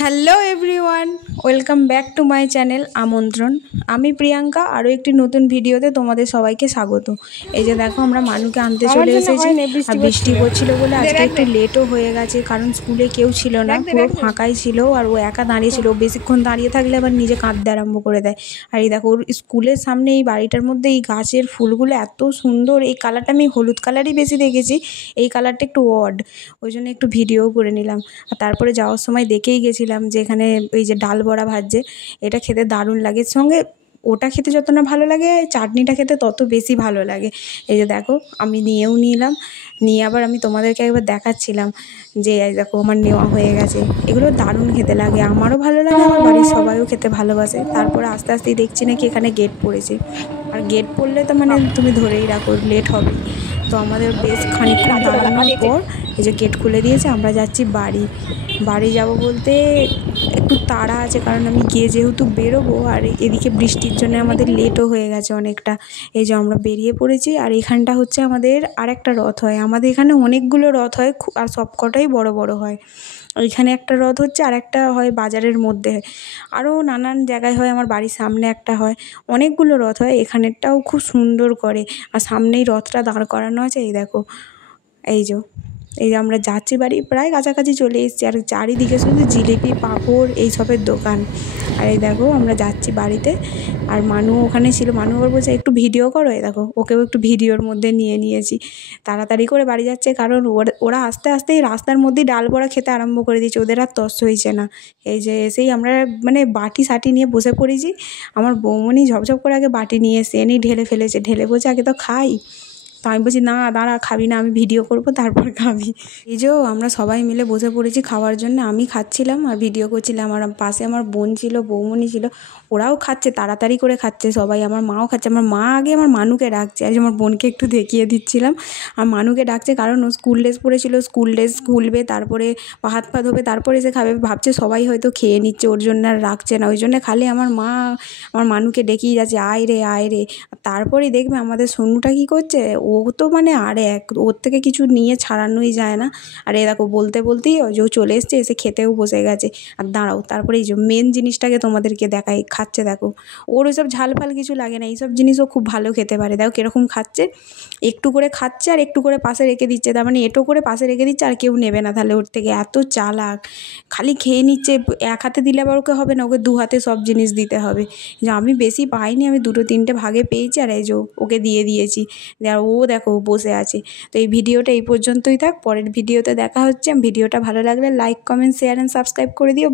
Hello everyone, welcome back to my channel আমন্ত্রণ। আমি প্রিয়াঙ্কা, আরও একটি নতুন ভিডিওতে তোমাদের সবাইকে স্বাগত। এই যে দেখো, আমরা মানুকে আনতে চলে এসেছি। আর বৃষ্টি পড়ছিল বলে আজকে একটু লেটও হয়ে গেছে, কারণ স্কুলে কেউ ছিল না, পুরো ফাঁকাই ছিল। আর ও একা দাঁড়িয়ে ছিল, বেশিক্ষণ দাঁড়িয়ে থাকলে আবার নিজে কাঁদতে আরম্ভ করে দেয়। আর এই দেখো, ওর স্কুলের সামনে এই বাড়িটার মধ্যে এই গাছের ফুলগুলো এত সুন্দর। এই কালারটা আমি হলুদ কালারই বেশি দেখেছি, এই কালারটা একটু অড, ওই জন্য একটু ভিডিও করে নিলাম। আর তারপরে যাওয়ার সময় দেখেই গেছিলাম যে এখানে ওই যে ডাল বড়া ভাজছে, এটা খেতে দারুণ লাগে। এর সঙ্গে ওটা খেতে যত না ভালো লাগে, চাটনিটা খেতে তত বেশি ভালো লাগে। এই যে দেখো, আমি নিয়েও নিলাম, নিয়ে আবার আমি তোমাদেরকে একবার দেখাচ্ছিলাম যে এই দেখো আমার নেওয়া হয়ে গেছে। এগুলো দারুণ খেতে লাগে, আমারও ভালো লাগে, আমার বাড়ির সবাইও খেতে ভালোবাসে। তারপরে আস্তে আস্তেই দেখছি নাকি এখানে গেট পড়েছে। আর গেট পড়লে তো মানে তুমি ধরেই রাখো লেট হবে। তো আমাদের বেশ খানিকক্ষণ দাঁড়ানোর পর এই যে গেট খুলে দিয়েছে, আমরা যাচ্ছি বাড়ি যাব বলতে একটু তাড়া আছে, কারণ আমি গিয়ে যেহেতু বেরোবো, আর এদিকে বৃষ্টির জন্য আমাদের লেটও হয়ে গেছে অনেকটা। এই যে আমরা বেরিয়ে পড়েছি। আর এখানটা হচ্ছে আমাদের আরেকটা রথ হয়। আমাদের এখানে অনেকগুলো রথ হয়, আর সবকটাই বড় বড় হয়। ওইখানে একটা রথ হচ্ছে, আর একটা হয় বাজারের মধ্যে, আরও নানান জায়গায় হয়, আমার বাড়ির সামনে একটা হয়। অনেকগুলো রথ হয়, এখানেরটাও খুব সুন্দর করে। আর সামনেই রথটা দাঁড় করানো আছে। এই দেখো, এই যে আমরা যাচ্ছি বাড়ি, প্রায় কাছাকাছি চলে এসেছি। আর চারিদিকে শুধু জিলিপি, পাঁপড় এইসবের দোকান। আর এই দেখো আমরা যাচ্ছি বাড়িতে। আর মানু ওখানে ছিল, মানু আবার বলছে একটু ভিডিও করো। এই দেখো, ওকেও একটু ভিডিওর মধ্যে নিয়ে নিয়েছি। তাড়াতাড়ি করে বাড়ি যাচ্ছে, কারণ ওরা আস্তে আস্তেই রাস্তার মধ্যেই ডাল বড়া খেতে আরম্ভ করে দিয়েছে, ওদের আর তস হয়েছে না। এই যে এসেই আমরা মানে বাটি সাটি নিয়ে বসে পড়েছি। আমার বৌমনি ঝপঝপ করে আগে বাটি নিয়ে এসে এনেই ঢেলে ফেলেছে, ঢেলে বলছে আগে তো খাই। তো আমি বলছি না দাঁড়া, খাবি না, আমি ভিডিও করবো তারপর খাবি। এই যে আমরা সবাই মিলে বসে পড়েছি খাওয়ার জন্য। আমি খাচ্ছিলাম আর ভিডিও করছিলাম, আর পাশে আমার বোন ছিল, বৌমনি ছিল, ওরাও খাচ্ছে, তাড়াতাড়ি করে খাচ্ছে সবাই। আমার মাও খাচ্ছে। আমার মা আগে আমার মানুকে ডাকছে, আর আমার বোনকে একটু দেখিয়ে দিচ্ছিলাম। আর মানুকে ডাকছে কারণ ও স্কুল ড্রেস পরেছিল, স্কুল ড্রেস খুলবে, তারপরে হাত পা ধোবে, তারপরে এসে খাবে। ভাবছে সবাই হয়তো খেয়ে নিচ্ছে, ওর জন্য আর রাখছে না। ওই জন্য খালি আমার মা আমার মানুকে ডেকেই যাচ্ছে, আয় রে আয় রে। তারপরেই দেখবে আমাদের সোনুটা কী করছে, ও তো মানে আর ওর থেকে কিছু নিয়ে ছাড়ানোই যায় না। আর এ দেখো বলতে বলতেই ও যে চলে এসছে, এসে খেতেও বসে গেছে। আর দাঁড়াও, তারপরে এই যে মেন জিনিসটাকে তোমাদেরকে দেখাই, খাচ্ছে দেখো। ওর ওইসব ঝাল ফাল কিছু লাগে না, এইসব জিনিসও খুব ভালো খেতে পারে। দেখো কীরকম খাচ্ছে, একটু করে খাচ্ছে আর একটু করে পাশে রেখে দিচ্ছে। তার মানে এটো করে পাশে রেখে দিচ্ছে, আর কেউ নেবে না তাহলে ওর থেকে। এত চালাক, খালি খেয়ে নিচ্ছে। এক হাতে দিলে আবার ওকে হবে না, ওকে দু হাতে সব জিনিস দিতে হবে। যে আমি বেশি পাইনি, আমি দুটো তিনটে ভাগে পেয়েছি, আর এই যে ওকে দিয়ে দিয়েছি। আর ও দেখো বসে আছে। তো এই ভিডিওটা এই পর্যন্তই থাক, পরের ভিডিওতে দেখা হচ্ছে। ভিডিওটা ভালো লাগলে like, comment, share and subscribe করে দিও।